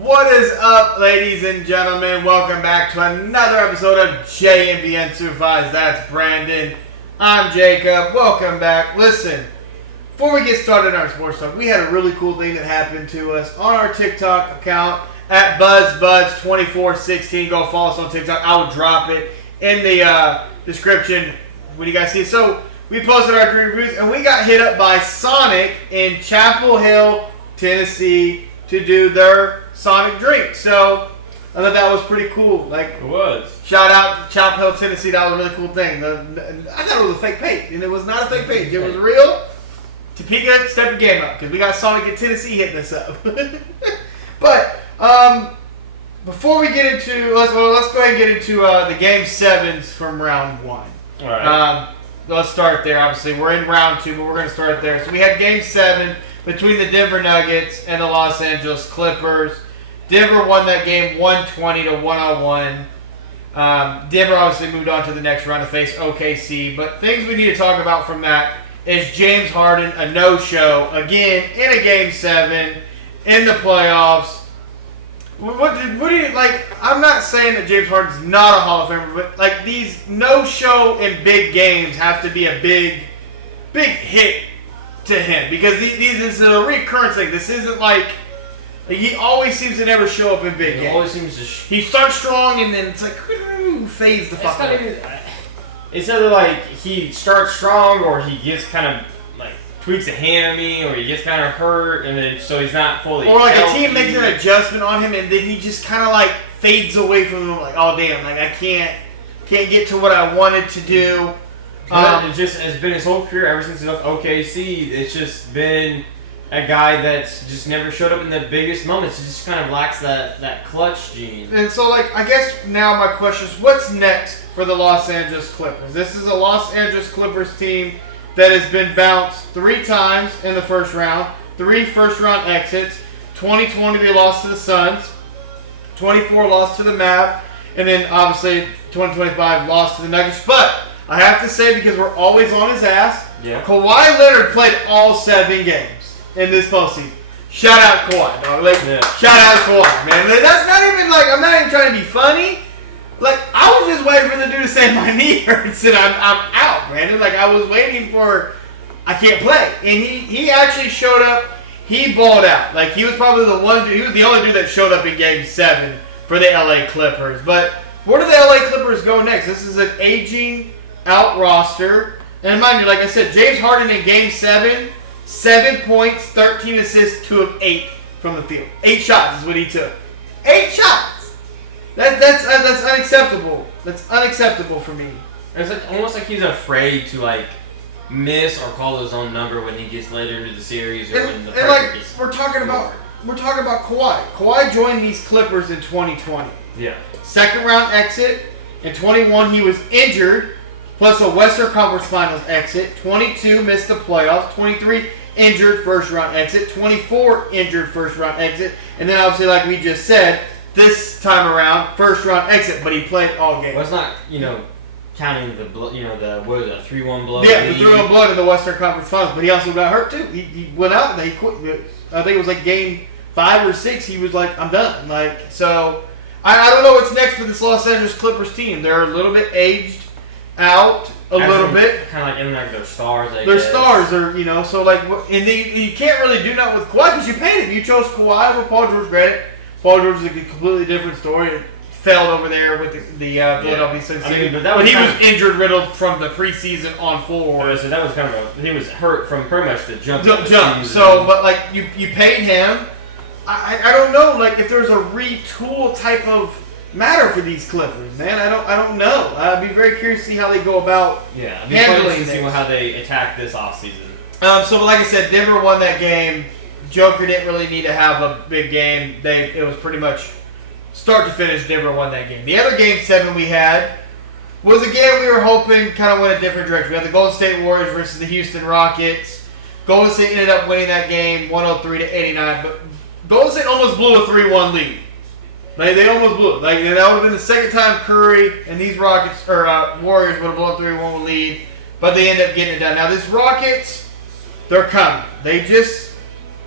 What is up, ladies and gentlemen? Welcome back to another episode of JNBN Survives. That's Brandon. I'm Jacob. Welcome back. Listen, before we get started on our sports talk, we had a really cool thing that happened to us on our TikTok account at BuzzBuds2416. Go follow us on TikTok. I will drop it in the description when you guys see it. So we posted our drink reviews, and we got hit up by Sonic in Chapel Hill, Tennessee, to do their Sonic drink. So I thought that was pretty cool. Like, it was. Shout out to Chapel Hill, Tennessee. That was a really cool thing. I thought it was a fake page, and it was not a fake page. It was real. Topeka, step your game up, because we got Sonic in Tennessee hitting us up. But before we get into let's go ahead and get into the game sevens from round one. All right. Let's start there. Obviously, we're in round two, but we're going to start there. So we had game 7 between the Denver Nuggets and the Los Angeles Clippers. Denver won that game 120 to 101. Denver obviously moved on to the next round to face OKC. But things we need to talk about from that is James Harden, a no-show, again, in a game 7, in the playoffs. What do you, like, I'm not saying that James Harden's not a Hall of Famer, but, like, these no-show in big games have to be a big hit to him. Because this is a recurrence thing. This isn't like he always seems to never show up in big games. Always seems to. He starts strong, and then it's like, fades the fuck out. It's either like he starts strong, or he gets kind of like tweaks a hammy, or he gets kind of hurt, and then so he's not fully. Or like healthy. a team makes an adjustment on him, and then he just kind of like fades away from them. Like, oh damn, like I can't get to what I wanted to do. It just has been his whole career ever since he left OKC. It's just been a guy that's just never showed up in the biggest moments. He just kind of lacks that clutch gene. And so, like, I guess now my question is, what's next for the Los Angeles Clippers? This is a Los Angeles Clippers team that has been bounced 3 times in the first round, 3 first-round exits. 2020 they lost to the Suns, 24 lost to the Mavs, and then obviously 2025 lost to the Nuggets. But I have to say, because we're always on his ass, Kawhi Leonard played all 7 games in this postseason. Shout out Kawhi, dog. Like, shout out Kawhi, man. Like, that's not even like, I'm not even trying to be funny. Like, I was just waiting for the dude to say my knee hurts and I'm out, man. Like, I was waiting for, I can't play. And he actually showed up. He balled out. Like, he was probably the one dude, he was the only dude that showed up in game 7 for the LA Clippers. But where do the LA Clippers go next? This is an aging out roster. And mind you, like I said, James Harden in game 7, 7 points, 13 assists, 2 of 8 from the field. 8 shots is what he took. 8 shots! That's unacceptable. That's unacceptable for me. It's like almost like he's afraid to like miss or call his own number when he gets later into the series or when the like we're talking about Kawhi. Kawhi joined these Clippers in 2020. Yeah. Second round exit. In 21 he was injured, plus a Western Conference Finals exit. 22 missed the playoffs. 23 injured first round exit. 24 injured first round exit. And then obviously, like we just said, this time around, first round exit, but he played all games. Well, it's not, counting the 3-1 blow. Yeah, the 3-1 blow in the Western Conference Finals, but he also got hurt too. He went out and he quit. I think it was like game 5 or 6. He was like, I'm done. Like, so I don't know what's next for this Los Angeles Clippers team. They're a little bit aged out little bit. Kind of like in like their stars, I Their guess. stars are, so like, and you can't really do nothing with Kawhi because you paid him. You chose Kawhi over Paul George. Granted, Paul George is a completely different story. It failed over there with the Philadelphia 76ers. But he was injured, riddled from the preseason on forward. So that was kind of he was hurt from pretty much the jump. So, but like you paid him. I don't know, like if there's a retool type of matter for these Clippers, man. I don't know. I'd be very curious to see how they go about handling to see how they attack this offseason. So like I said, Denver won that game. Joker didn't really need to have a big game. It was pretty much start to finish. Denver won that game. The other game 7 we had was a game we were hoping kind of went a different direction. We had the Golden State Warriors versus the Houston Rockets. Golden State ended up winning that game 103 to 89, but Golden State almost blew a 3-1 lead. They almost blew it. Like, that would have been the second time Curry and these Rockets or Warriors would have blown a 3-1 lead, but they ended up getting it done. Now, this Rockets, they're coming. They just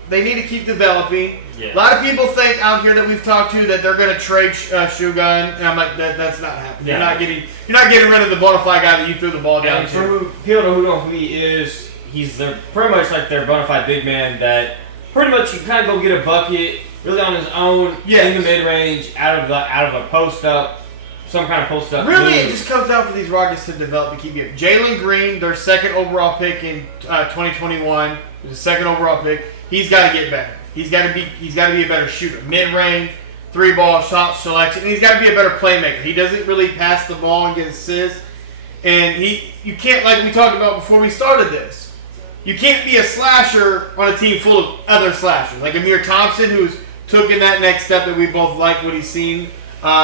they need to keep developing. Yeah. A lot of people think out here that we've talked to that they're going to trade Shogun, and I'm like, that's not happening. Yeah. You're not getting rid of the bona fide guy that you threw the ball down And to. for people who don't know who he is, he's pretty much like their bona fide big man that pretty much you kind of go get a bucket really on his own in the mid range out of a post up, some kind of post up. Really, it just comes down for these Rockets to develop and keep getting. Jalen Green, their second overall pick in 2021, the second overall pick. He's got to get better. He's got to be a better shooter, mid range, 3-ball shot selection, and he's got to be a better playmaker. He doesn't really pass the ball and get assists, and you can't, like we talked about before we started this. You can't be a slasher on a team full of other slashers like Amir Thompson, who's taken that next step that we both like what he's seen.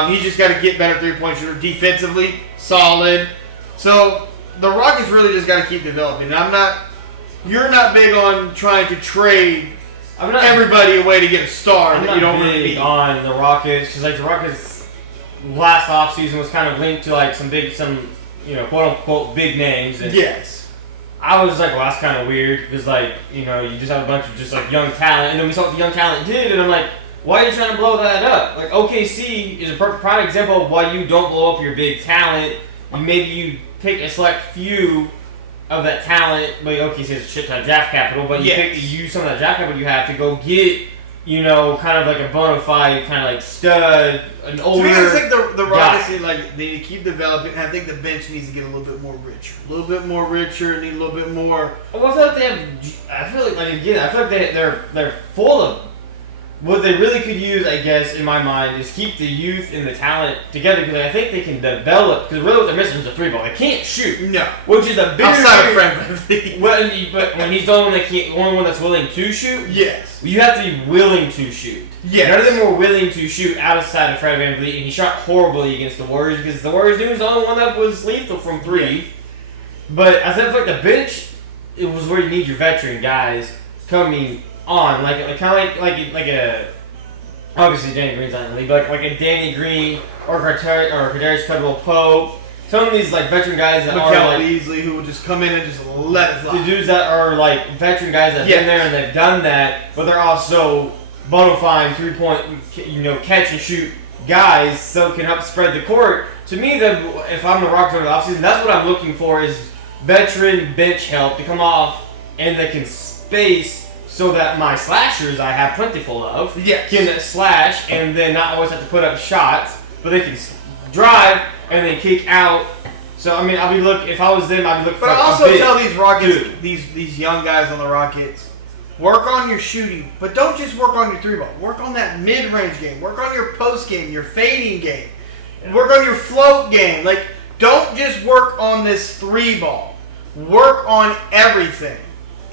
He's just got to get better 3-point shooter. Defensively, solid. So the Rockets really just got to keep developing. And you're not big on trying to trade everybody away to get a star that you don't really need. On the Rockets, because like the Rockets last offseason was kind of linked to like some quote unquote big names. And yes. I was like, well, that's kind of weird because like you just have a bunch of just like young talent, and then we saw what the young talent did, and I'm like, why are you trying to blow that up? Like OKC is a prime example of why you don't blow up your big talent. Maybe you pick a select few of that talent, but OKC has a shit ton of draft capital, but you use some of that draft capital you have to go get, kind of like a bona fide, kind of like stud, an older. To me, I think the Rockets they need to keep developing, and I think the bench needs to get a little bit more richer. A little bit more richer, need a little bit more. Well, I feel like they have. I feel like they're full of. What they really could use, I guess, in my mind, is keep the youth and the talent together because I think they can develop. Because really, what they're missing is a 3-ball. They can't shoot. No, which is a big outside of Fred. But when he's the only one that's willing to shoot, yes, you have to be willing to shoot. Yes. None of them were willing to shoot outside of Fred VanVleet, and he shot horribly against the Warriors because the Warriors dude was the only one that was lethal from 3. Yeah. But I think like the bench, it was where you need your veteran guys coming on, like a obviously Danny Green's not in the league, but like a Danny Green or Kadarius Caldwell-Pope, some of these like veteran guys that are like Beasley, who will just come in and just let it fly. The dudes that are like veteran guys that have been there and they've done that, but they're also bona fide 3-point catch and shoot guys, so can help spread the court. To me, if I'm the Rockets over the offseason, that's what I'm looking for is veteran bench help to come off and they can space. So that my slashers I have plentiful of can slash and then not always have to put up shots, but they can drive and then kick out. So I mean, if I was them, I'd be looking for. But I also tell these Rockets, these young guys on the Rockets, work on your shooting, but don't just work on your 3-ball. Work on that mid-range game. Work on your post game, your fading game. Work on your float game. Like, don't just work on this 3-ball. Work on everything.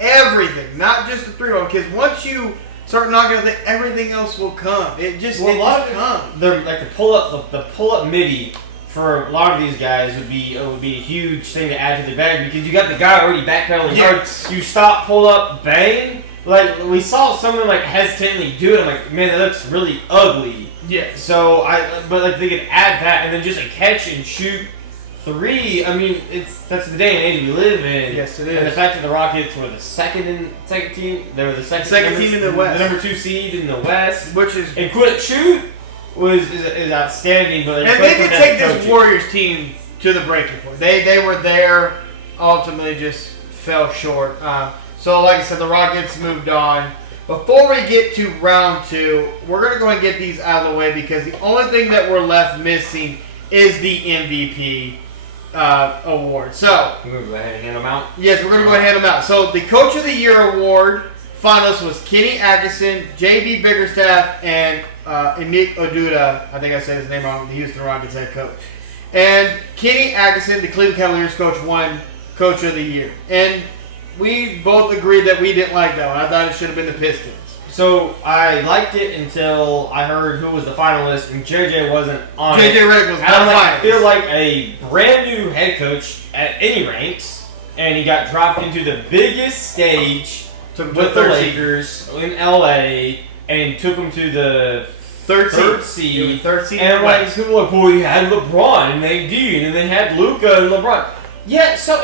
Everything, not just the 3-ball. Because once you start knocking out that, everything else will come. It just comes. They're like the pull up midi for a lot of these guys would be a huge thing to add to the bag because you got the guy already backpedaling hard. You stop, pull up, bang. Like we saw someone like hesitantly do it. I'm like, man, that looks really ugly. Yeah. So but like they could add that and then just a catch and shoot 3. I mean, that's the day and age we live in. Yes, it is. And the fact that the Rockets were the second team, they were the second team in the West, the number 2 seed in the West, and couldn't shoot is outstanding. But and they did take this Warriors team to the breaking point. They were there, ultimately just fell short. So, like I said, the Rockets moved on. Before we get to round 2, we're gonna go and get these out of the way because the only thing that we're left missing is the MVP. Award. So we're going to go ahead and hand them out? Yes, we're going to go ahead and hand them out. So the Coach of the Year award finalist was Kenny Atkinson, J.B. Biggerstaff, and Ime Udoka. I think I said his name wrong. The Houston Rockets head coach. And Kenny Atkinson, the Cleveland Cavaliers coach, won Coach of the Year. And we both agreed that we didn't like that one. I thought it should have been the Pistons. So I liked it until I heard who was the finalist, and JJ wasn't on it. JJ Redick was not finalist. I feel like a brand new head coach at any ranks, and he got dropped into the biggest stage with the Lakers in LA, and took him to the third seed. And like people were like, well, he had LeBron and AD, and then they had Luka and LeBron. Yeah, so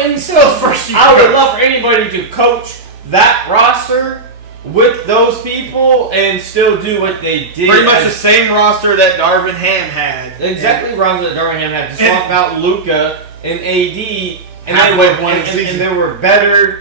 first I would love for anybody to coach that roster with those people and still do what they did. Pretty much the same roster that Darvin Ham had. Exactly, roster that Darvin Ham had to swap out Luka and AD, and they were better.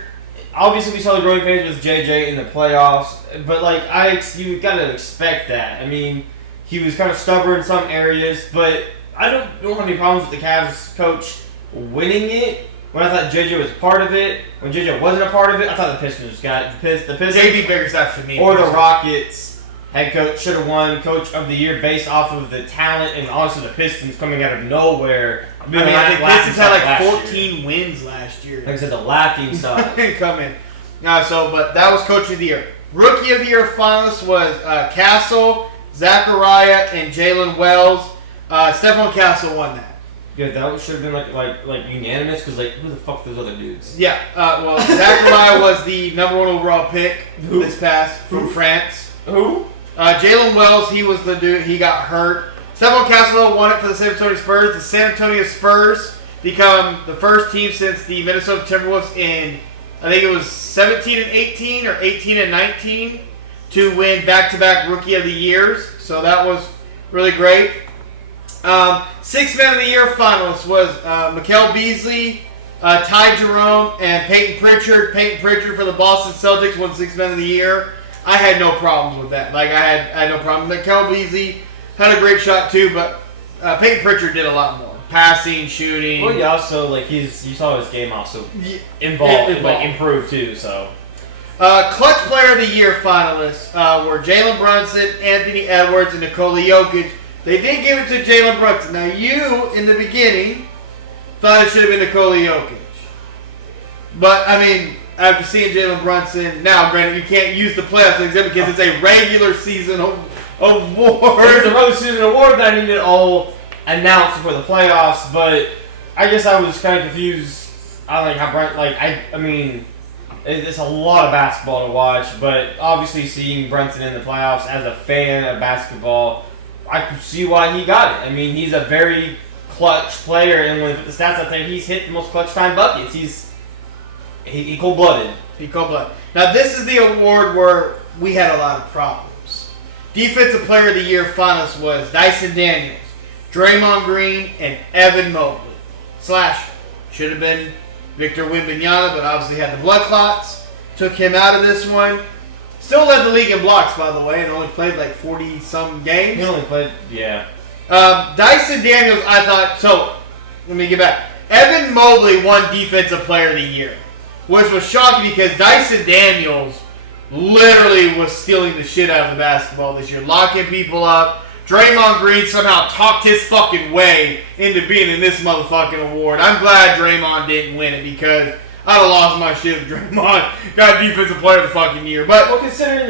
Obviously, we saw the growing pains with JJ in the playoffs, but you gotta expect that. I mean, he was kind of stubborn in some areas, but I don't have any problems with the Cavs coach winning it. When I thought JJ was part of it, when JJ wasn't a part of it, I thought the Pistons got the Pistons. JB Bickerstaff for me, or the Rockets head coach should have won Coach of the Year based off of the talent, and honestly, the Pistons coming out of nowhere. I think Pistons had 14 wins last year. Like I said, the laughing stock. Come in. But that was Coach of the Year. Rookie of the Year finalists was Castle, Zachariah, and Jalen Wells. Stephon Castle won that. Yeah, that should have been like unanimous because who the fuck those other dudes? Yeah, Zachariah was the number 1 overall pick this past from France. Who? Jalen Wells, he was the dude. He got hurt. Stephon Castle won it for the San Antonio Spurs. The San Antonio Spurs become the first team since the Minnesota Timberwolves in, I think it was 17 and 18 or 18 and 19 to win back-to-back Rookie of the Years. So that was really great. Sixth Man of the Year finalists was Mikal Beasley, Ty Jerome, and Peyton Pritchard. Peyton Pritchard for the Boston Celtics won Sixth Man of the Year. I had no problems with that. I had no problem. Mikal Beasley had a great shot too, but Peyton Pritchard did a lot more. Passing, shooting. Well, yeah, also, you saw his game also improved too, so. Clutch Player of the Year finalists were Jalen Brunson, Anthony Edwards, and Nikola Jokic. They did give it to Jalen Brunson. Now, you, in the beginning, thought it should have been Nikola Jokic. But, after seeing Jalen Brunson, now, granted, you can't use the playoffs example because it's a regular season award. It's a regular season award that I needed all announced for the playoffs, but I guess I was kind of confused. I don't how Brent, it's a lot of basketball to watch, but obviously seeing Brunson in the playoffs as a fan of basketball, I could see why he got it. He's a very clutch player, and when we put the stats out there, he's hit the most clutch time buckets. He cold-blooded. He cold-blooded. Now, this is the award where we had a lot of problems. Defensive Player of the Year finalists was Dyson Daniels, Draymond Green, and Evan Mobley. Should have been Victor Wembanyama, but obviously had the blood clots. Took him out of this one. Still led the league in blocks, by the way, and only played 40-some games. He only played, yeah. Dyson Daniels, I thought, so, let me get back. Evan Mobley won Defensive Player of the Year, which was shocking because Dyson Daniels literally was stealing the shit out of the basketball this year, locking people up. Draymond Green somehow talked his fucking way into being in this motherfucking award. I'm glad Draymond didn't win it because I'd have lost my shit if Draymond got Defensive Player of the fucking year. But considering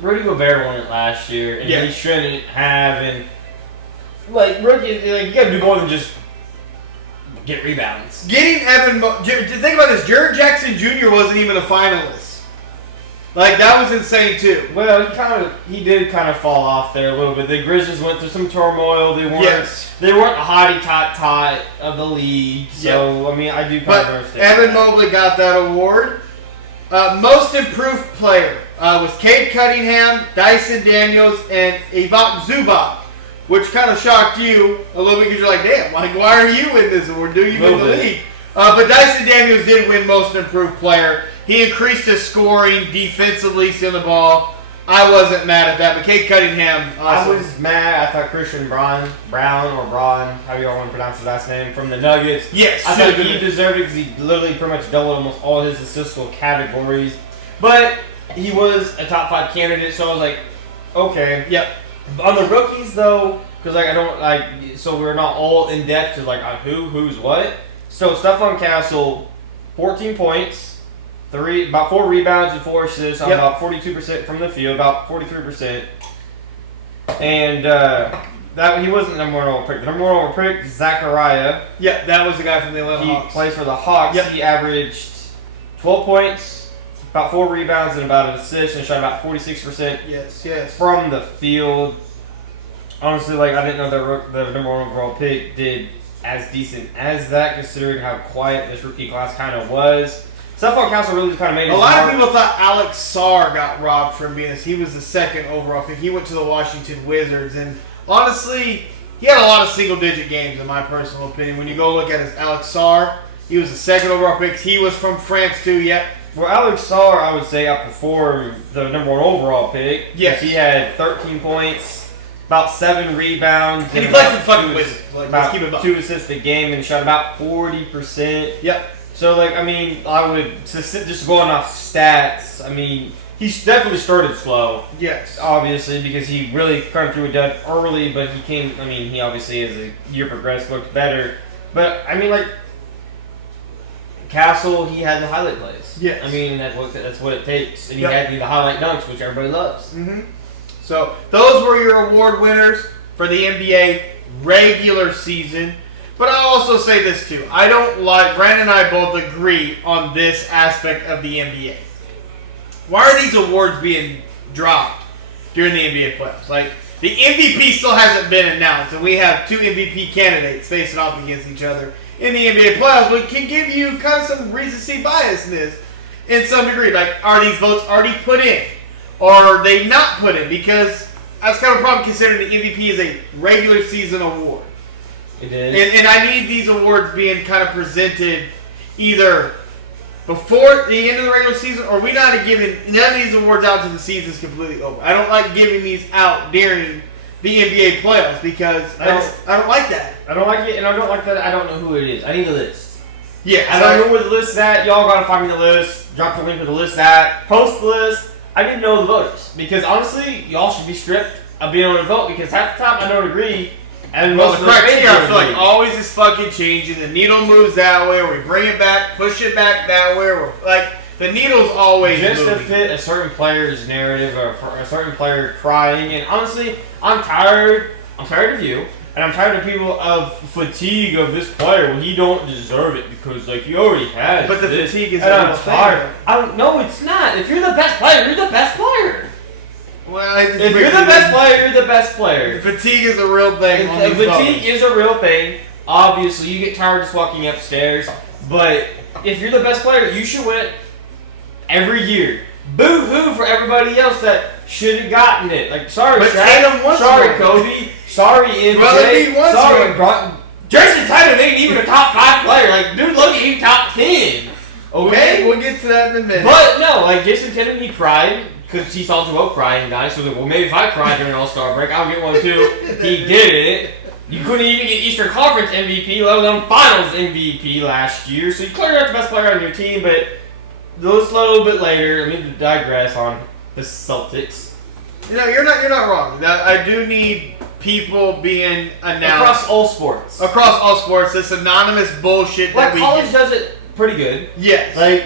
Rudy Gobert won it last year, and he shouldn't have. And rookie, you got to do more than just get rebounds. Getting think about this. Jared Jackson Jr. wasn't even a finalist. That was insane too. Well, he did kind of fall off there a little bit. The Grizzlies went through some turmoil. They weren't a hottie tot of the league. So I do kind of understand. Evan Mobley got that award. Most improved player was Cade Cunningham, Dyson Daniels, and Ivan Zubac, which kind of shocked you a little bit because you're like, damn, why are you in this award? Do you win the league? But Dyson Daniels did win most improved player. He increased his scoring defensively, stealing the ball. I wasn't mad at that, but Cade Cunningham. I was mad. I thought Christian Braun, however you all want to pronounce his last name, from the Nuggets. Yes. I thought he deserved it because he literally pretty much doubled almost all his statistical categories. But he was a top 5 candidate, so I was like, okay. Yep. On the rookies, though, because I don't so we're not all in depth to who's what. So Stephon Castle, 14 points. About 4 rebounds and 4 assists on about 42% from the field, about 43%. And that he wasn't the number 1 overall pick. The number 1 overall pick, Zachariah. Yeah, that was the guy from the Atlanta Hawks. He plays for the Hawks. Yep. He averaged 12 points, about 4 rebounds, and about an assist, and shot about 46% from the field. Honestly, I didn't know the number 1 overall pick did as decent as that, considering how quiet this rookie class kind of was. Stephon Castle really kind of made a lot of people thought Alex Sarr got robbed from being this. He was the second overall pick. He went to the Washington Wizards, and honestly, he had a lot of single-digit games, in my personal opinion. When you go look at his Alex Sarr, he was the second overall pick. He was from France too. Yep. For Alex Sarr, I would say outperformed the number 1 overall pick. Yes. He had 13 points, about 7 rebounds, and he played for the fucking Wizards. Like, about keep it 2 assists a game, and shot about 40%. Yep. So, like, I mean, I would just going off stats. I mean, he definitely started slow. Yes. Obviously, because he really came through a dud early, but he came. I mean, he obviously, as the year progressed, looked better. But I mean, like Castle, he had the highlight plays. Yes. I mean, that's what it takes, and he Yep. had the highlight dunks, which everybody loves. Mm-hmm. So those were your award winners for the NBA regular season. But I'll also say this too. I don't like, Brandon and I both agree on this aspect of the NBA. Why are these awards being dropped during the NBA playoffs? Like, the MVP still hasn't been announced, and we have 2 MVP candidates facing off against each other in the NBA playoffs, but can give you kind of some recency biasness in some degree. Like, are these votes already put in? Or are they not put in? Because that's kind of a problem considering the MVP is a regular season award. It is. And I need these awards being kind of presented either before the end of the regular season, or we not giving none of these awards out until the season's completely over. I don't like giving these out during the NBA playoffs because I don't like that. I don't like it, and I don't like that. I don't know who it is. I need a list. Yeah, I don't know where the list is at. Y'all gotta find me the list. Drop the link where the list at. Post the list. I didn't know the voters because honestly, y'all should be stripped of being able to vote because half the time I don't agree. And well, most the of criteria, I feel like agree. always is fucking changing. The needle moves that way, or we bring it back, push it back that way. Or like the needle's always just moving. to fit a certain player's narrative or for a certain player crying. And honestly, I'm tired. I'm tired of you, and I'm tired of people of fatigue of this player when he don't deserve it because like he already has. But the this, fatigue is and a I'm real tired. thing. I don't. No, it's not. If you're the best player, you're the best player. Well, If you're the best player, you're the best player. Fatigue is a real thing. on these Fatigue votes. is a real thing. Obviously, you get tired just walking upstairs. But if you're the best player, you should win it every year. Boo hoo for everybody else that should have gotten it. Like, sorry, But Shaq. Tatum won Sorry, one. Kobe. Sorry, MJ. Well, if he won sorry, one. Bron. Jason Tatum ain't even a top 5 player. Like, dude, look at him top 10. Okay? We'll get to that in a minute. But no, like Jason Tatum, he cried because he saw Joel crying, guys. So, like, well, maybe if I cry during All-Star break, I'll get one too. He did it. You couldn't even get Eastern Conference MVP, let alone Finals MVP last year. So you clearly not the best player on your team, but let's a little bit later. Let me digress on the Celtics. You know, you're not wrong. Now, I do need people being announced Across all sports. across all sports. This anonymous bullshit Like that we college does it pretty good. Yes. Like,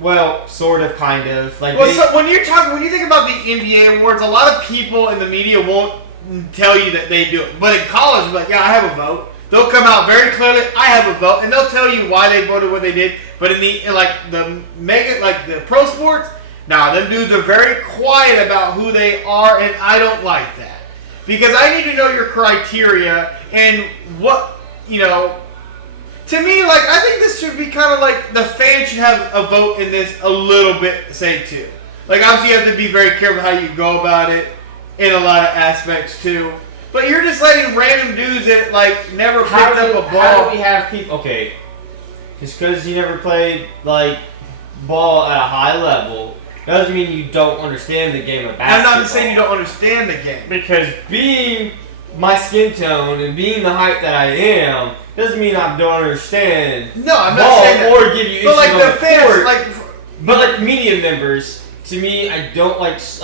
well, sort of, kind of. Like, Well, so when you think about the NBA awards, a lot of people in the media won't tell you that they do it. But in college, they're like, yeah, I have a vote. They'll come out very clearly, I have a vote, and they'll tell you why they voted what they did. But in the pro sports, nah, them dudes are very quiet about who they are, and I don't like that. Because I need to know your criteria and what, you know, to me, like, I think this should be kind of like the fans should have a vote in this a little bit, say, too. Like, obviously, you have to be very careful how you go about it in a lot of aspects, too. But you're just letting random dudes that, like, never picked up a ball. How do we have people... Okay, just because you never played, like, ball at a high level doesn't mean you don't understand the game of basketball. I'm not saying you don't understand the game. Because being my skin tone and being the height that I am doesn't mean I don't understand No, I'm not ball saying that. or give you issues But, like, on the the fans, court. like... But, like, media members, to me, I don't like, it's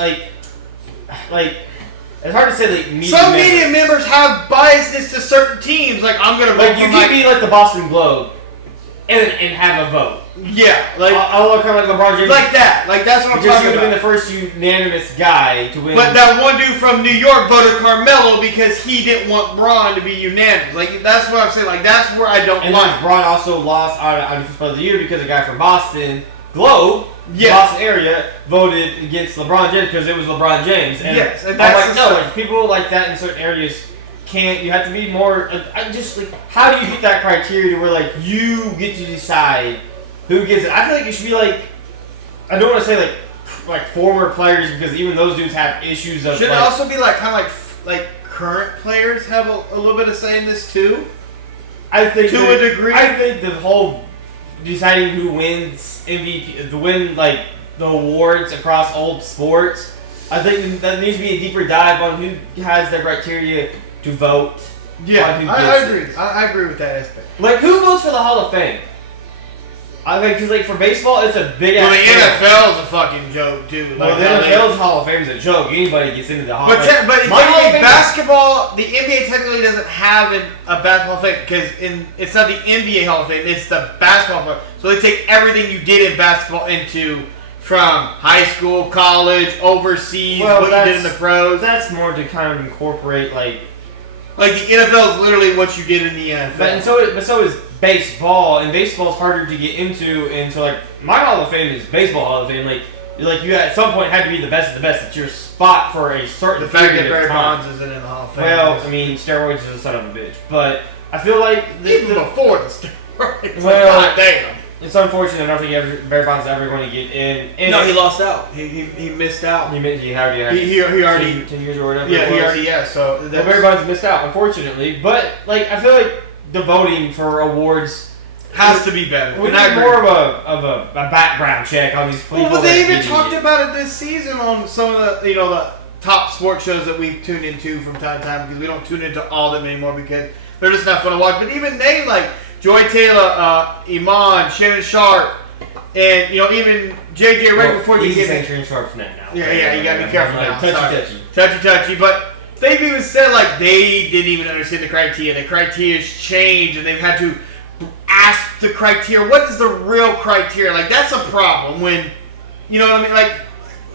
hard to say, like, media Some members. media members have biasness to certain teams. Like, I'm going to vote Like, you for can't be like the Boston Globe and have a vote. Yeah, like... I'll kind of like LeBron James. Like that. Like, that's what I'm because he talking would have been about. the first unanimous guy to win. But that one dude from New York voted Carmelo because he didn't want Braun to be unanimous. Like, that's what I'm saying. Like, that's where I don't and like. then Braun also lost on Defensive Player of the Year because a guy from Boston Globe, Yes. Boston area, voted against LeBron James because it was LeBron James. And Yes, and I'm that's like, the no, stuff. like, people like that in certain areas can't. You have to be more. I just like, how do you get that criteria to where like you get to decide who gets it. I feel like it should be like, I don't want to say like former players because even those dudes have issues of. Should it also be like kind of like current players have a little bit of say in this too? I think to a degree. I think the whole deciding who wins MVP, the awards across old sports. I think that needs to be a deeper dive on who has the criteria to vote. Yeah, I agree. I agree with that aspect. Like, who votes for the Hall of Fame? I mean, because like for baseball, it's a big. Well, the NFL is a fucking joke too. Well, the NFL's Hall of Fame is a joke. Anybody gets into the Hall of Fame. But technically, basketball, the NBA technically doesn't have a basketball Hall of Fame because it's not the NBA Hall of Fame. It's the basketball Hall of Fame. So they take everything you did in basketball into from high school, college, overseas, what you did in the pros. That's more to kind of incorporate like the NFL is literally what you did in the NFL. But so is baseball, and baseball is harder to get into. And so like my Hall of Fame is baseball Hall of Fame. Like you at some point had to be the best of the best. It's your spot for a certain. The fact that Barry Bonds isn't in the Hall of Fame. Well, I mean, steroids is a son of a bitch, but I feel like even before the steroids. Well, God damn. It's unfortunate. I don't think Barry Bonds is ever going to get in. No, he lost out. He missed out. He already he already 10 years or whatever. Yeah, he already So Barry Bonds missed out, unfortunately. But like, I feel like the voting for awards has to be better. We need more of a background check on these people. Well, they even talked about it this season on some of the top sports shows that we tune into from time to time because we don't tune into all of them anymore because they're just not fun to watch. But even they like. Joy Taylor, Iman, Shannon Sharp, and even JJ right before you get saying Shannon Sharp's net now. Yeah, you gotta be careful now. Touchy. But they've even said like they didn't even understand the criteria. The criteria's changed, and they've had to ask the criteria. What is the real criteria? Like that's a problem when you know what I mean. Like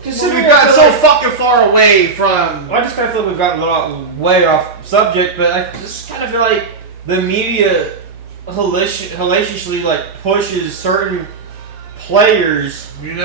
we've gotten so fucking far away from. Well, I just kind of feel like we've gotten a little way off subject, but I just kind of feel like the media hellaciously like pushes certain players and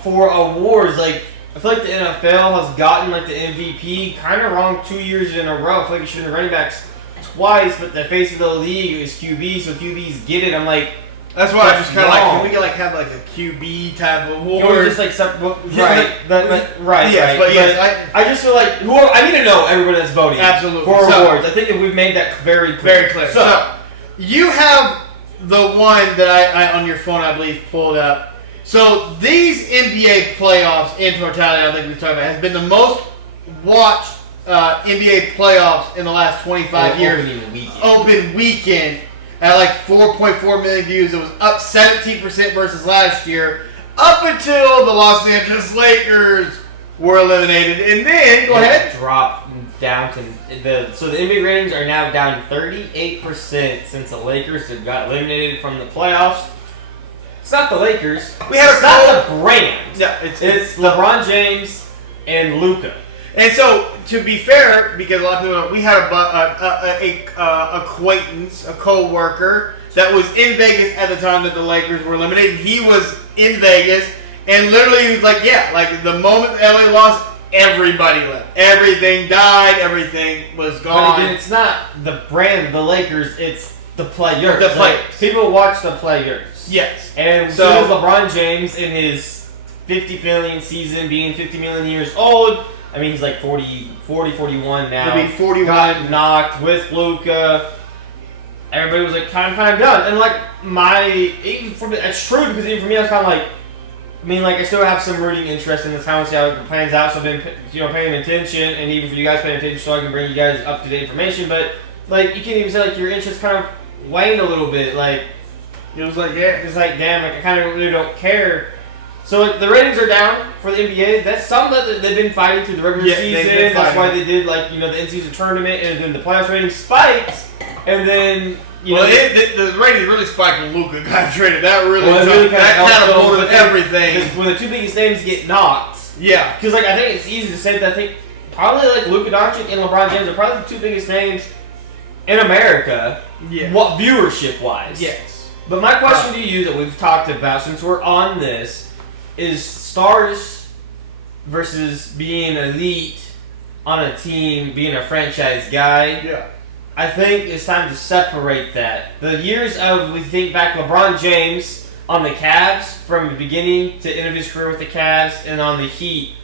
for awards. Like I feel like the NFL has gotten like the MVP kind of wrong 2 years in a row. I feel like it should have been running backs twice, but the face of the league is QB, so QBs get it. I'm like, that's why I just kind of like, can we have like a QB type of award? Or just like right. Yes, but yes, I just feel like I need to know everybody that's voting absolutely for awards. I think that we've made that very clear. Very clear. So you have the one that I on your phone I believe pulled up. So these NBA playoffs in totality, I think we've talked about, has been the most watched NBA playoffs in the last 25 years. Open weekend. At like 4.4 million views. It was up 17% versus last year. Up until the Los Angeles Lakers were eliminated. And then, go ahead. Dropped down to the NBA ratings are now down 38% since the Lakers have got eliminated from the playoffs. It's not the Lakers. It's not the brand. Yeah, it's LeBron James and Luka. And so, to be fair, because a lot of people know, we had a acquaintance, a co-worker, that was in Vegas at the time that the Lakers were eliminated. He was in Vegas, and literally he was like, the moment LA lost, everybody left. Everything died, everything was gone. But again, it's not the brand, the Lakers, it's the players. The players. People watch the players. Yes. And so is LeBron James in his 50 million season, being 50 million years old. I mean, he's like 41 now. He'll be 41. Got knocked with Luka. Everybody was like kind of done. And like it's true because even for me, I was kind of like, I still have some rooting interest in this how and see how it plans out. So I've been paying attention, and even for you guys paying attention, so I can bring you guys up to date information. But like you can't even say like your interest kind of waned a little bit. Like it was like it's like damn, like I kind of really don't care. So like, the ratings are down for the NBA. That's something that they've been fighting through the regular season. That's why they did the in-season tournament, and then the playoffs ratings spiked, and then the ratings really spiked when Luka got traded. That really catapulted everything. When the two biggest names get knocked, yeah. Because I think it's easy to say that I think probably Luka Doncic and LeBron James are probably the two biggest names in America. Yeah. What viewership wise? Yes. But my question to you that we've talked about since we're on this. Is stars versus being elite on a team, being a franchise guy. Yeah. I think it's time to separate that. The years of, we think back, LeBron James on the Cavs from the beginning to end of his career with the Cavs, and on the Heat.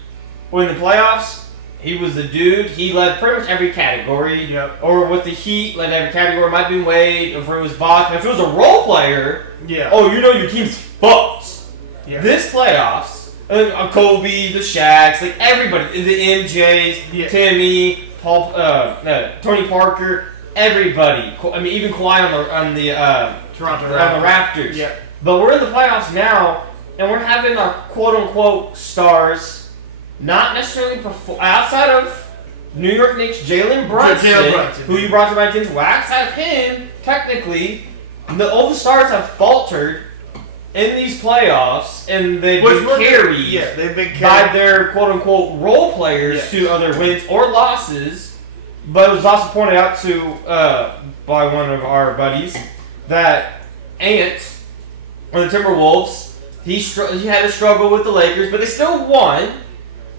When the playoffs, he was the dude. He led pretty much every category. Yep. Or with the Heat, led every category. It might be Wade, or if it was Bach. If it was a role player, oh, you know your team's fucked. Yeah. This playoffs, Kobe, the Shaqs, like everybody, the MJs, Timmy, Paul, Tony Parker, everybody. I mean, even Kawhi on the Toronto Raptors. Yeah. But we're in the playoffs now, and we're having our quote-unquote stars not necessarily perform outside of New York Knicks, Jalen Brunson, who you brought to my attention. Well, outside of him, technically, all the stars have faltered in these playoffs, and they've been carried by their quote-unquote role players to other wins or losses. But it was also pointed out to by one of our buddies that Ant, or the Timberwolves, he had a struggle with the Lakers, but they still won.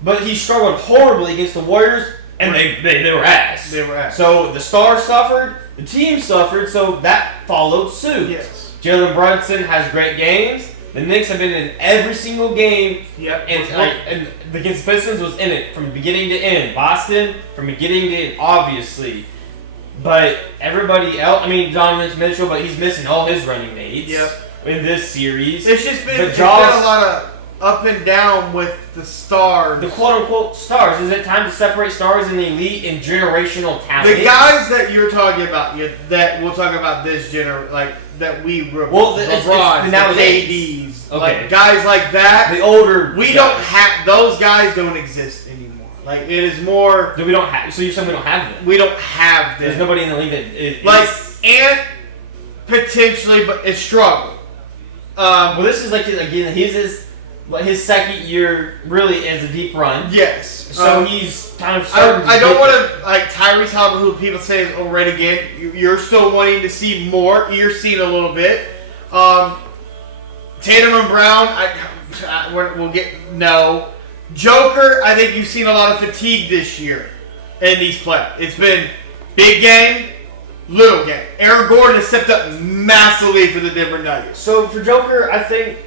But he struggled horribly against the Warriors, and they were ass. They were ass. So the stars suffered, the team suffered, so that followed suit. Yes. Jalen Brunson has great games. The Knicks have been in every single game. Yep. And against the Pistons was in it from beginning to end. Boston, from beginning to end, obviously. But everybody else, I mean, Donovan Mitchell, but he's missing all his running mates in this series. It's just been, it's been a lot of up and down with the stars. The quote-unquote stars. Is it time to separate stars and elite and generational talent? The guys that you're talking about, that we'll talk about this that we were LeBron, the KDs, like guys like that. The older don't have those guys don't exist anymore. Like it is more. We don't have. So you're saying we don't have them? We don't have them. There's nobody in the league that is Ant potentially, but it's struggled. Well, this is like again his second year really is a deep run. Yes. So he's kind of. I don't want to Tyrese Halliburton, who people say is overrated again. You're still wanting to see more. You're seeing a little bit. Tatum and Brown, we'll get no. Joker, I think you've seen a lot of fatigue this year in these playoffs. It's been big game, little game. Aaron Gordon has stepped up massively for the Denver Nuggets. So for Joker, I think.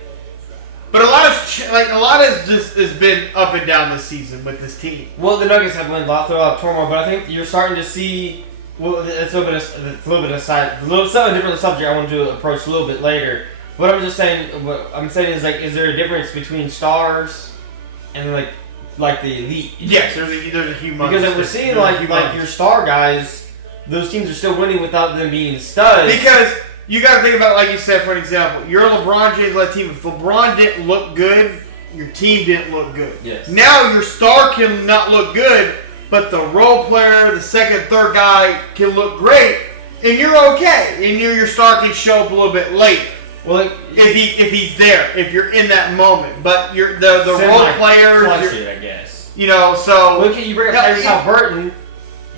But a lot has been up and down this season with this team. Well, the Nuggets have won a lot throughout turmoil, but I think you're starting to see. Well, it's a little bit aside, something different subject I want to approach a little bit later. What I'm saying is is there a difference between stars and like the elite? Yes, there's a humongous. Because we're seeing like your star guys, those teams are still winning without them being studs. Because you got to think about it, like you said, for an example. You're a LeBron James-led team. If LeBron didn't look good, your team didn't look good. Yes. Now your star can not look good, but the role player, the second, third guy can look great, and you're okay. And your star can show up a little bit later. Well, if he's there, if you're in that moment. But you're the role players, I guess. So look at you bring up Tyrese Halliburton.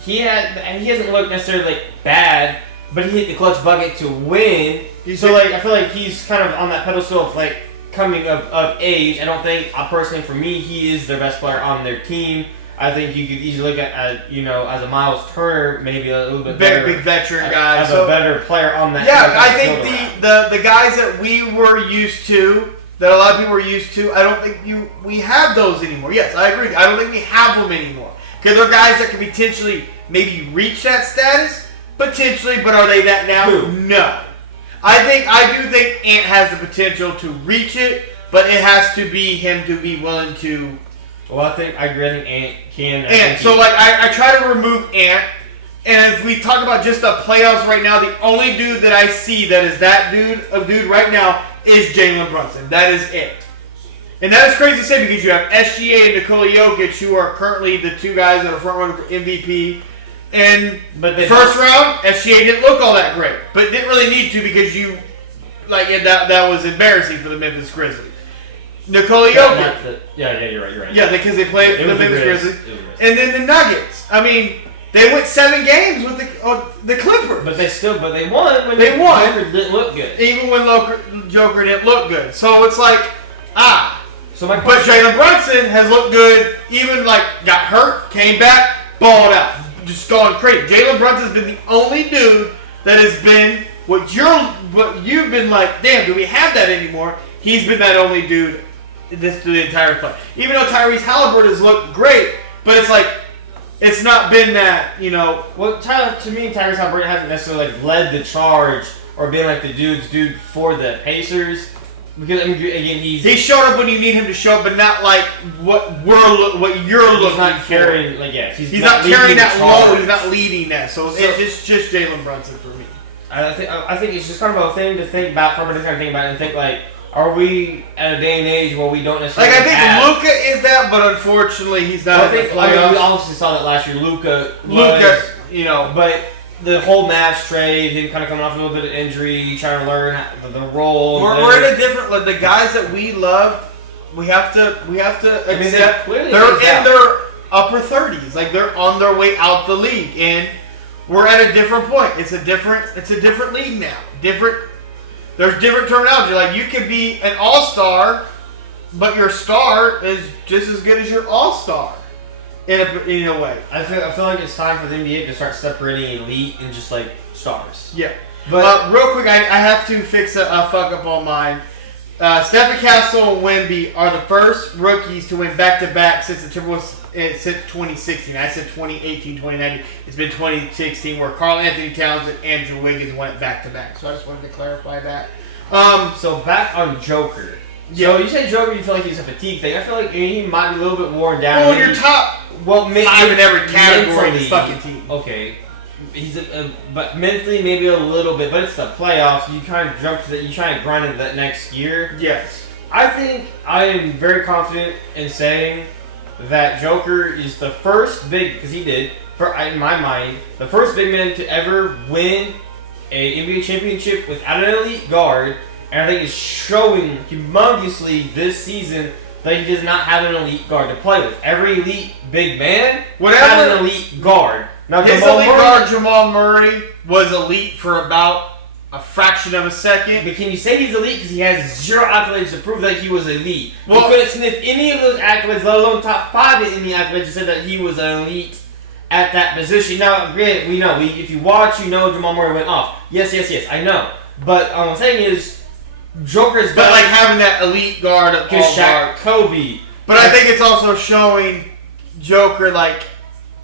He hasn't looked necessarily bad. But he hit the clutch bucket to win. So I feel like he's kind of on that pedestal of coming of age. I don't think personally for me he is their best player on their team. I think you could easily look at as a Miles Turner, maybe a little bit better, big veteran guy, as a better player on that. Yeah, I think the guys that we were used to, that a lot of people were used to, I don't think we have those anymore. Yes, I agree. I don't think we have them anymore because they're guys that could potentially maybe reach that status. Potentially, but are they that now? Who? No. I do think Ant has the potential to reach it, but it has to be him to be willing to. Well, I agree. I think Ant can. I try to remove Ant, and if we talk about just the playoffs right now, the only dude that I see that is that dude right now is Jalen Brunson. That is it. And that is crazy to say because you have SGA and Nikola Jokic, who are currently the two guys that are front running for MVP. But first round, SGA didn't look all that great, but didn't really need to because that was embarrassing for the Memphis Grizzlies. Nikola Jokic. You're right. Yeah, because they played the Memphis Grizzlies, and then the Nuggets. I mean, they went 7 games with the Clippers, but they won when they won. Joker didn't look good, even when Joker didn't look good. So it's but Jalen Brunson has looked good. Even got hurt, came back, balled out. just gone crazy. Jalen Brunson's been the only dude that has been what you've been like, damn, do we have that anymore? He's been that only dude through the entire play. Even though Tyrese Halliburton has looked great, but it's like, it's not been that, Well, to me, Tyrese Halliburton hasn't necessarily led the charge or been like the dude for the Pacers. Because again, he showed up when you need him to show up, but not like what you're looking not for. Carrying, he's not carrying that load. He's not leading that. So it's just Jalen Brunson for me. I think it's just kind of a thing to think about, from a different thing about it, and think like, are we at a day and age where we don't necessarily I think Luka is that, but unfortunately he's not. I think we obviously saw that last year. Luka, but the whole Mavs trade, him kind of coming off a little bit of injury, trying to learn the role. We're in a different. The guys that we love, we have to accept. They're in their upper 30s, like they're on their way out the league, and we're at a different point. It's a different league now. There's different terminology. Like, you could be an all-star, but your star is just as good as your all-star in a way. I feel like it's time for the NBA to start separating elite and just like stars. Yeah. But real quick, I have to fix a fuck up on mine. Stephen Castle and Wemby are the first rookies to win back-to-back since the Timberwolves since 2016. I said 2018, 2019. It's been 2016 where Karl Anthony Towns and Andrew Wiggins went back-to-back. So I just wanted to clarify that. So back on Joker. Yeah. So you said Joker, you feel like he's a fatigue thing. I feel like he might be a little bit worn down. Well, you're top five in every category in this fucking team. Okay. He's but mentally maybe a little bit, but it's the playoffs. You kind of jump to that. You try and grind into that next year. Yes. I think I am very confident in saying that Joker is the first because he did, in my mind, the first big man to ever win a NBA championship without an elite guard, and I think is showing humongously this season that he does not have an elite guard to play with. Every elite big man has an elite guard. Now, his elite guard, Jamal Murray, was elite for about a fraction of a second. But can you say he's elite because he has zero accolades to prove that he was elite? Well, he couldn't sniff any of those accolades, let alone top 5 in any accolades, to say that he was an elite at that position. Now, granted, we know. If you watch, you know Jamal Murray went off. Yes, I know. But what I'm saying is, Joker's But like having that elite guard of all Shaq, Kobe. But I think it's also showing Joker, like,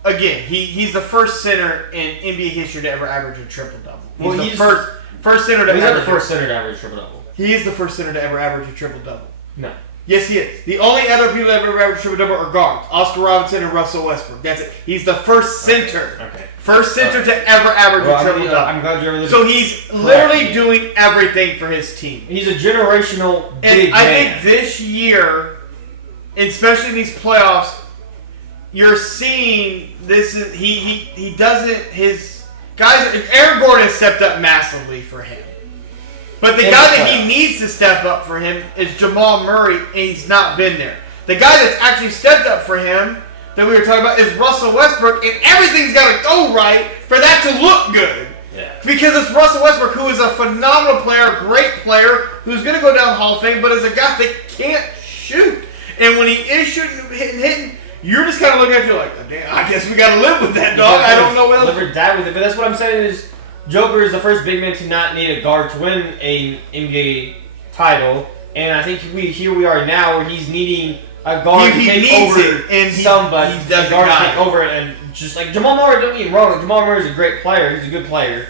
again, he's the first center in NBA history to ever average a triple-double. He's the first center to ever. He's not the first center to average a triple-double. He is the first center to ever average a triple-double. No. Yes, he is. The only other people that ever averaged a triple-double are guards. Oscar Robertson and Russell Westbrook. That's it. He's the first center. Okay. First center to ever average a triple-double. I'm glad you're listening. So he's literally doing everything for his team. He's a generational big man. I think this year, especially in these playoffs, you're seeing this is he doesn't his guys. Aaron Gordon has stepped up massively for him, but the guy that he needs to step up for him is Jamal Murray, and he's not been there. The guy that's actually stepped up for him that we were talking about is Russell Westbrook, and everything's got to go right for that to look good. Yeah. Because it's Russell Westbrook, who is a phenomenal player, great player, who's going to go down Hall of Fame, but is a guy that can't shoot. And when he is shooting, hitting, you're just kind of looking at you like, damn, I guess we got to live with that, dog. I don't know what else. Live or die with it. But that's what I'm saying is Joker is the first big man to not need a guard to win an NBA title. And I think here we are now where he's needing a guard to take over somebody. A guard to take over and just like Jamal Murray, don't get me wrong. Jamal Murray is a great player. He's a good player.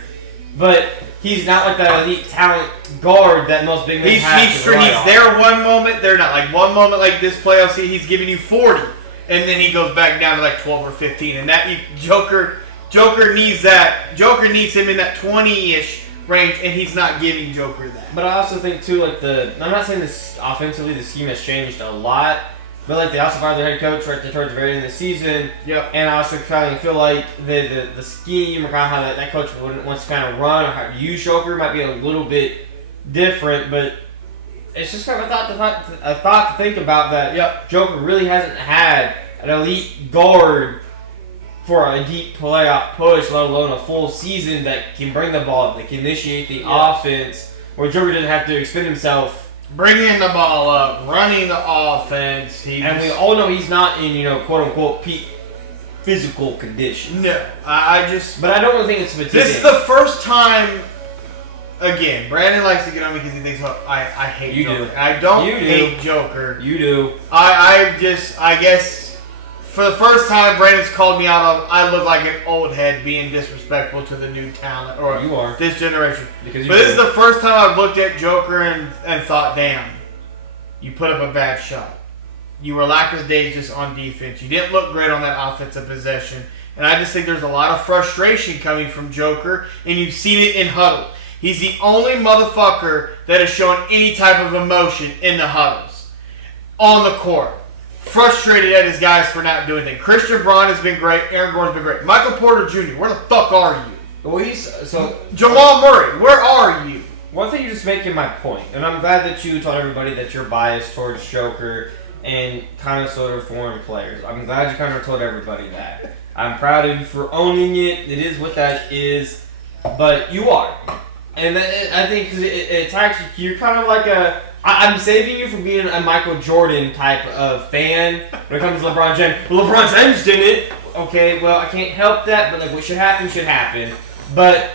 But he's not like that elite talent guard that most big men have. He's there one moment. They're not. Like one moment like this playoff season, he's giving you 40. And then he goes back down to like 12 or 15. And that Joker needs that. Joker needs him in that 20-ish range, and he's not giving Joker that. But I also think, too, like I'm not saying this offensively, the scheme has changed a lot. But like they also fired their head coach right towards the very end of the season. Yep. And I also kind of feel like the scheme or kind of how that coach wants to kind of run or how to use Joker might be a little bit different. But it's just kind of a thought to think about that. Yep. Joker really hasn't had an elite guard for a deep playoff push, let alone a full season that can bring the ball up, that can initiate the offense, where Joker doesn't have to expend himself. Bringing the ball up, running the offense. And we all know he's not in, quote-unquote peak physical condition. No, I just. But I don't really think it's fatigue. This is the first time. Again, Brandon likes to get on me because he thinks I hate you Joker. Do. I don't you hate do. Joker. You do. I guess for the first time, Brandon's called me out on I look like an old head being disrespectful to the new talent or you are. This generation. Because but this is the first time I've looked at Joker and thought, damn, you put up a bad shot. You were lackadaisical on defense. You didn't look great on that offensive possession. And I just think there's a lot of frustration coming from Joker, and you've seen it in huddle. He's the only motherfucker that has shown any type of emotion in the huddles. On the court. Frustrated at his guys for not doing anything. Christian Braun has been great. Aaron Gordon's been great. Michael Porter Jr., where the fuck are you? Well, so Jamal Murray, where are you? One thing you're just making my point, and I'm glad that you told everybody that you're biased towards Joker and kind of sort of foreign players. I'm glad you kind of told everybody that. I'm proud of you for owning it. It is what that is, but you are. And I think it's actually, you're kind of like I'm saving you from being a Michael Jordan type of fan when it comes to LeBron James. Well, LeBron James didn't. Okay, well, I can't help that, but like what should happen should happen. But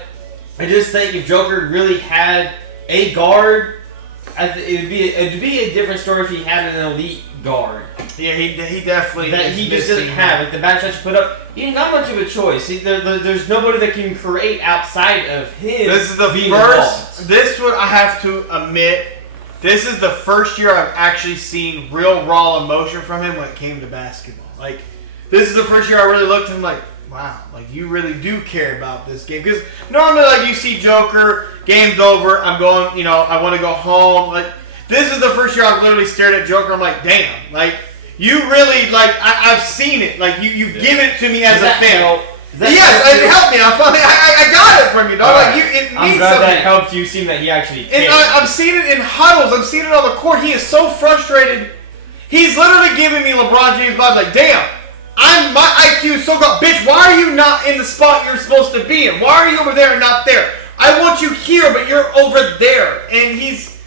I just think if Joker really had a guard, it'd be a different story if he had an elite guard. Yeah, he definitely that he just doesn't have. Like the back shots put up, he ain't got much of a choice. There's nobody that can create outside of him. This is the first. This one I have to admit. This is the first year I've actually seen real raw emotion from him when it came to basketball. Like, this is the first year I really looked at him like, wow, like you really do care about this game. Because normally, like you see Joker, game's over, I'm going, I want to go home. Like, this is the first year I've literally stared at Joker. I'm like, damn, like you really like I've seen it. Like you give it to me as a fan. Yes, it helped me. I got it from you, dog. Right. Like it means I'm glad something. That helped you see that he actually cared. And I'm seeing it in huddles. I'm seeing it on the court. He is so frustrated. He's literally giving me LeBron James vibe. Like, damn, my IQ is so good. Bitch, why are you not in the spot you're supposed to be in? Why are you over there and not there? I want you here, but you're over there. And he's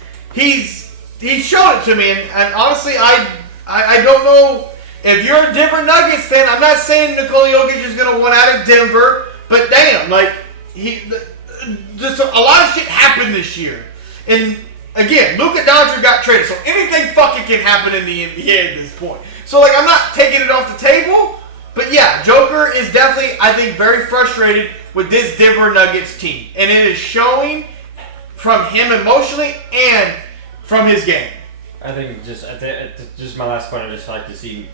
shown it to me. And honestly, I don't know. If you're a Denver Nuggets fan, I'm not saying Nikola Jokic is going to win out of Denver, but damn, like just a lot of shit happened this year. And again, Luka Doncic got traded, so anything fucking can happen in the NBA at this point. So like, I'm not taking it off the table, but yeah, Joker is definitely, I think, very frustrated with this Denver Nuggets team, and it is showing from him emotionally and from his game. I think just my last point, I'd just like to see.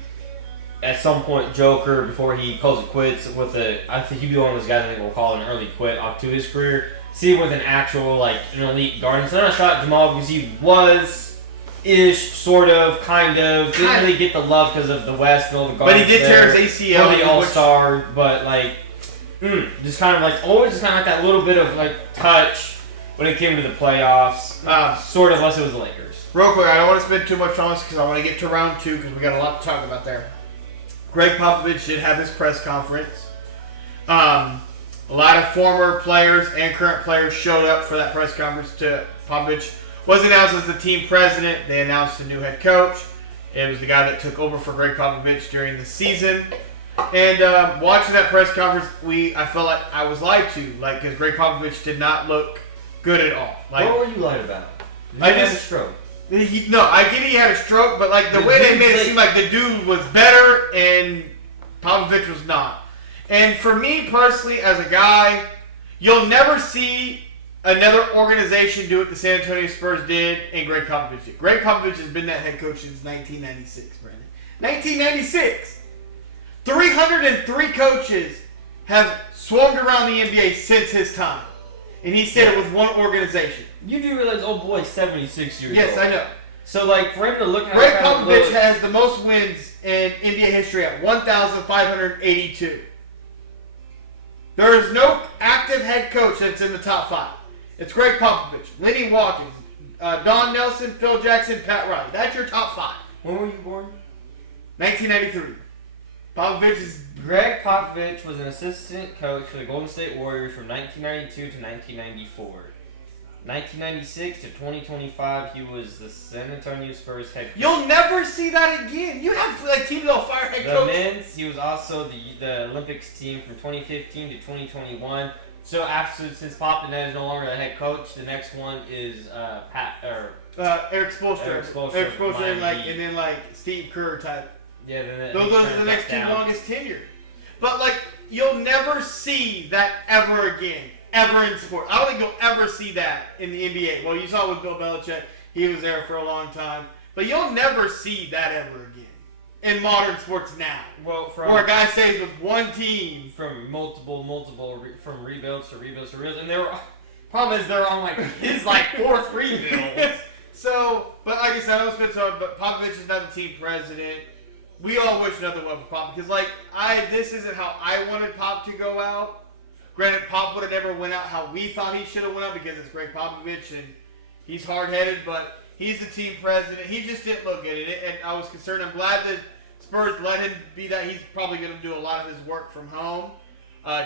At some point, Joker, before he calls it quits, I think he'd be one of those guys I think we'll call an early quit off to his career. See him with an actual, an elite guard. It's not a shot at Jamal because he was-ish, sort of, kind of. Didn't really get the love because of the West and all the guards. But he did tear his ACL. For the All-Star, but, just kind of, always just kind of that little bit of, touch when it came to the playoffs. Sort of, unless it was the Lakers. Real quick, I don't want to spend too much on this because I want to get to round 2 because we got a lot to talk about there. Greg Popovich did have his press conference. A lot of former players and current players showed up for that press conference. Popovich was announced as the team president. They announced a new head coach. It was the guy that took over for Greg Popovich during the season. And watching that press conference, I felt like I was lied to, because Greg Popovich did not look good at all. What were you lied about? He had a stroke. I get he had a stroke, but the way they made it seem like the dude was better and Popovich was not. And for me personally, as a guy, you'll never see another organization do what the San Antonio Spurs did and Greg Popovich did. Greg Popovich has been that head coach since 1996, Brandon. 1996! 303 coaches have swarmed around the NBA since his time. And he said it with one organization. You do realize old boy's 76 years old. Yes, I know. So, for him to look at Greg Popovich has the most wins in NBA history at 1,582. There is no active head coach that's in the top 5. It's Greg Popovich, Lenny Watkins, Don Nelson, Phil Jackson, Pat Riley. That's your top 5. When were you born? 1993. Greg Popovich was an assistant coach for the Golden State Warriors from 1992 to 1994. 1996 to 2025, he was the San Antonio Spurs head coach. You'll never see that again. You have like teams that'll fire head coach. The men's, he was also the Olympics team from 2015 to 2021. So since Pop and Ned is no longer the head coach, the next one is Eric Spoelstra. Eric Spoelstra, and then like Steve Kerr type. Yeah, those are the next two longest tenure. But like you'll never see that ever again. Ever in sport. I don't think you'll ever see that in the NBA. Well, you saw with Bill Belichick. He was there for a long time. But you'll never see that ever again in modern sports now. Well, where a guy stays with one team. From from rebuilds to rebuilds to rebuilds. And problem is they're on his fourth rebuild. So, but like I said, I was going to talk, but Popovich is not the team president. We all wish nothing well for Pop because this isn't how I wanted Pop to go out. Granted, Pop would have never went out how we thought he should have went out because it's Greg Popovich and he's hard-headed, but he's the team president. He just didn't look at it, and I was concerned. I'm glad that Spurs let him be that. He's probably going to do a lot of his work from home.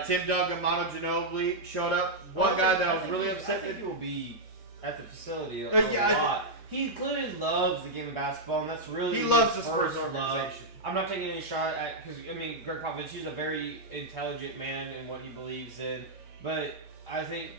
Tim Duncan, Manu Ginobili showed up. One guy that I was really upset with. I think he will be at the facility a lot. He clearly loves the game of basketball, and that's really he loves the Spurs organization. I'm not taking any shot at because Greg Popovich, he's a very intelligent man in what he believes in, but I think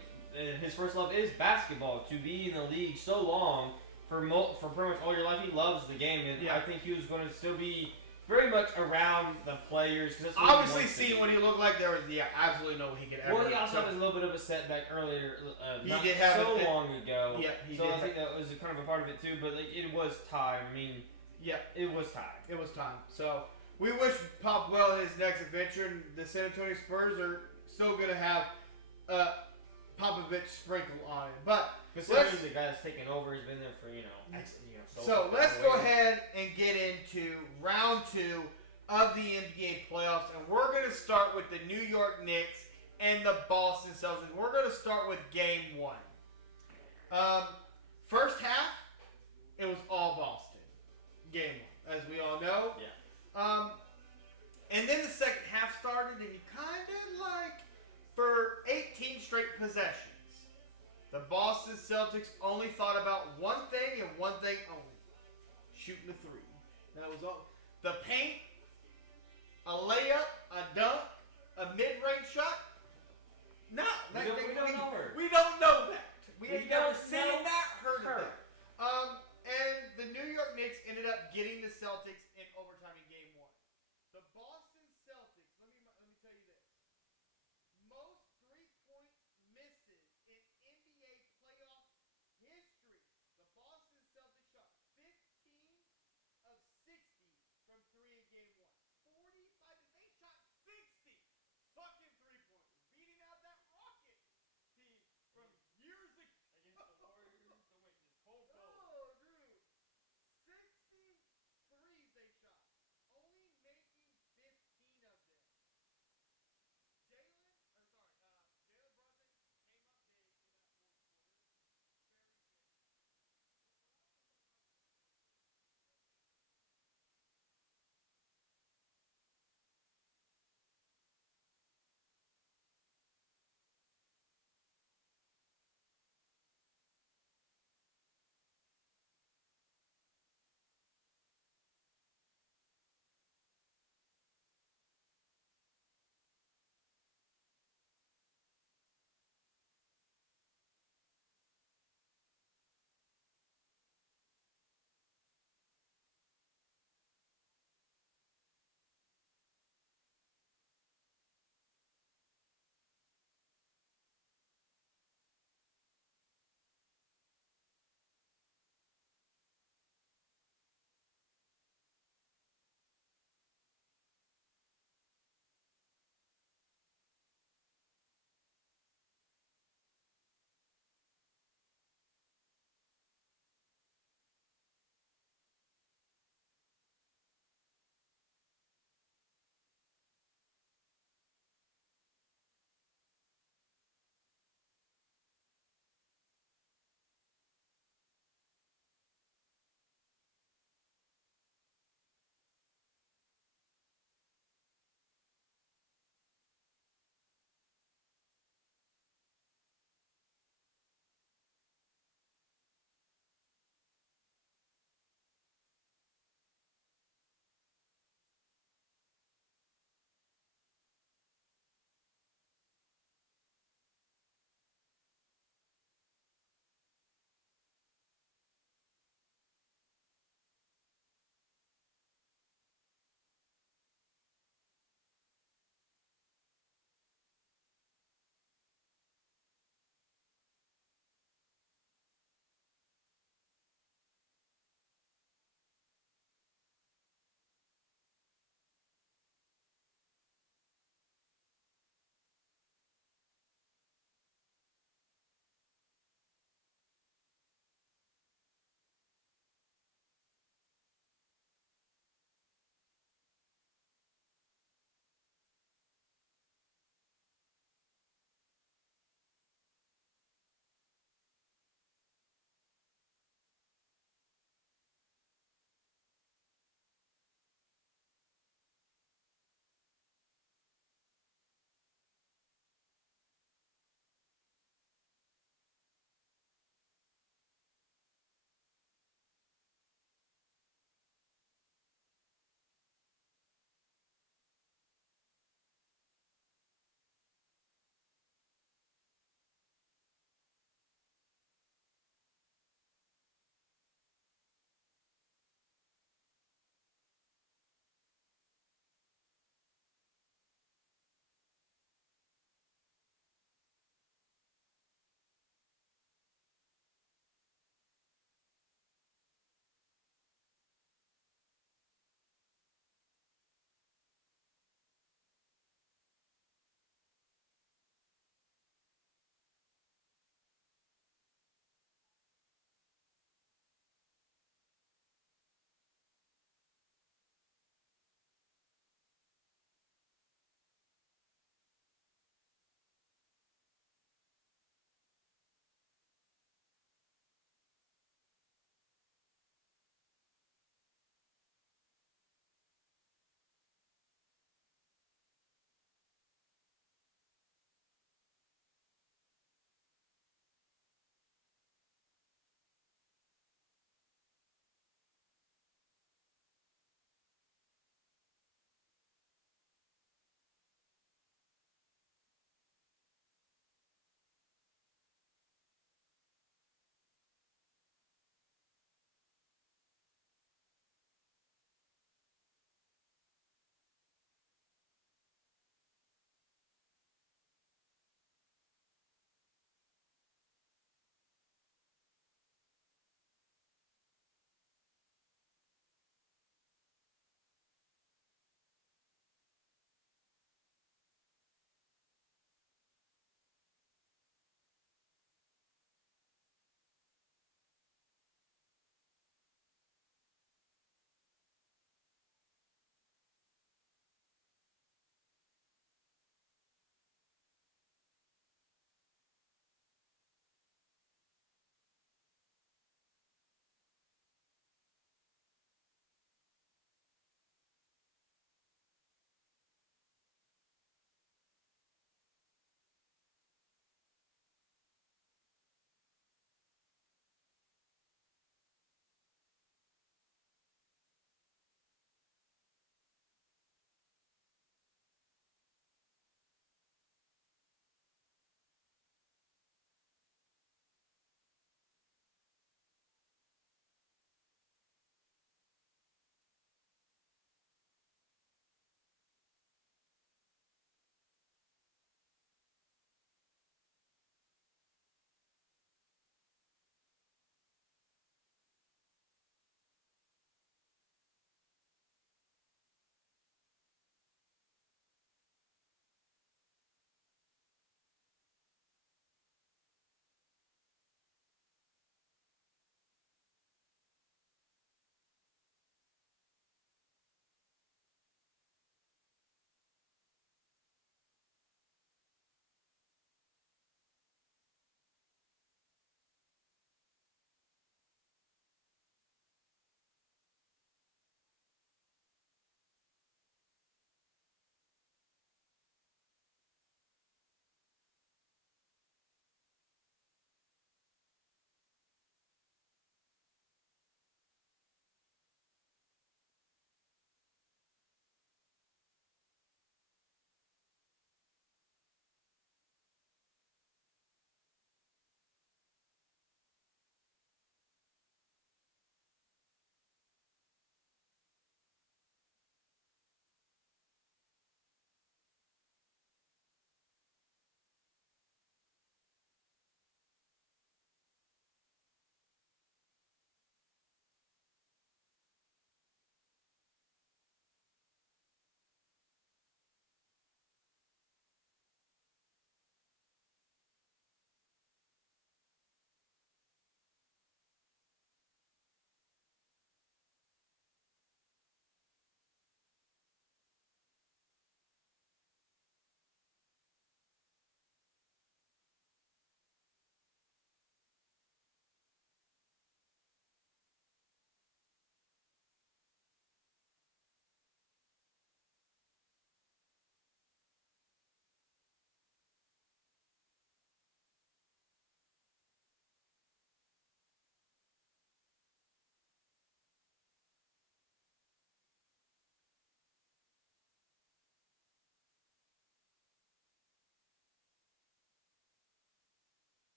his first love is basketball. To be in the league so long for pretty much all your life, he loves the game, and I think he was going to still be very much around the players. Obviously, seeing what he looked like, there was absolutely no way he could ever. Well, he also had a little bit of a setback earlier, long ago. Yeah, I think that was kind of a part of it too. But it was time. It was time. It was time. So we wish Pop well in his next adventure. And the San Antonio Spurs are still going to have Popovich sprinkle on it, but considering the guy that's taken over has been there for So let's go ahead and get into round 2 of the NBA playoffs, and we're going to start with the New York Knicks and the Boston Celtics. We're going to start with Game 1. First half, it was all Boston. Game 1, as we all know. Yeah. And then the second half started, and you kind of for 18 straight possessions, the Boston Celtics only thought about one thing and one thing only: shooting the three. That was all. The paint, a layup, a dunk, a mid-range shot. No, we don't know her. We don't know that. We ain't don't never seen that, heard of that. And the New York Knicks ended up getting the Celtics